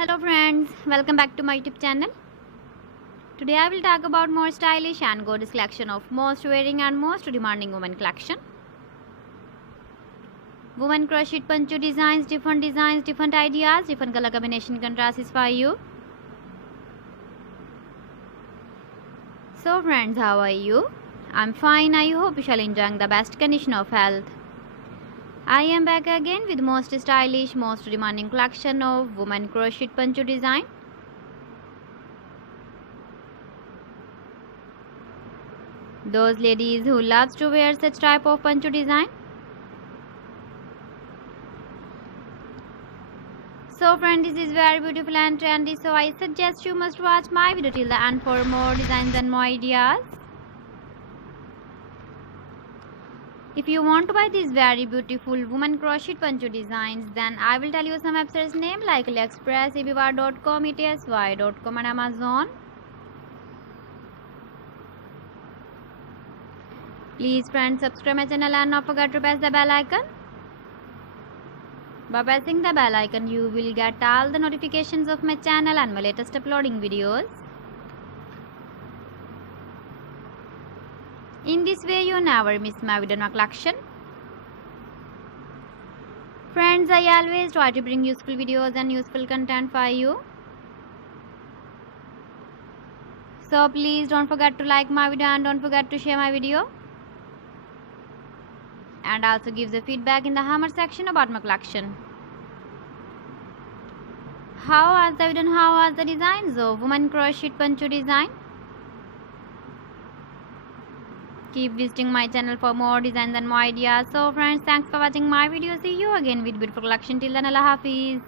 Hello friends, welcome back to my YouTube channel. Today I will talk about more stylish and gorgeous collection of most wearing and most demanding women collection. Women crochet poncho designs, different ideas, different color combination contrasts for you. So friends, how are you? I'm fine. I hope you shall enjoy the best condition of health. I am back again with most stylish, most demanding collection of women crochet poncho design. Those ladies who loves to wear such type of poncho design. So friend, this is very beautiful and trendy, so I suggest you must watch my video till the end for more designs and more ideas. If you want to buy these very beautiful woman crochet poncho designs, then I will tell you some websites name like AliExpress, eBay.com, ETSY.com and Amazon. Please friends, subscribe my channel and not forget to press the bell icon. By pressing the bell icon, you will get all the notifications of my channel and my latest uploading videos. In this way, you never miss my video collection. Friends, I always try to bring useful videos and useful content for you. So please don't forget to like my video and don't forget to share my video. And also give the feedback in the hammer section about my collection. How was the video and how was the designs of woman crochet poncho design? Keep visiting my channel for more designs and more ideas. So friends, thanks for watching my video. See you again with beautiful collection. Till then, Allah Hafiz.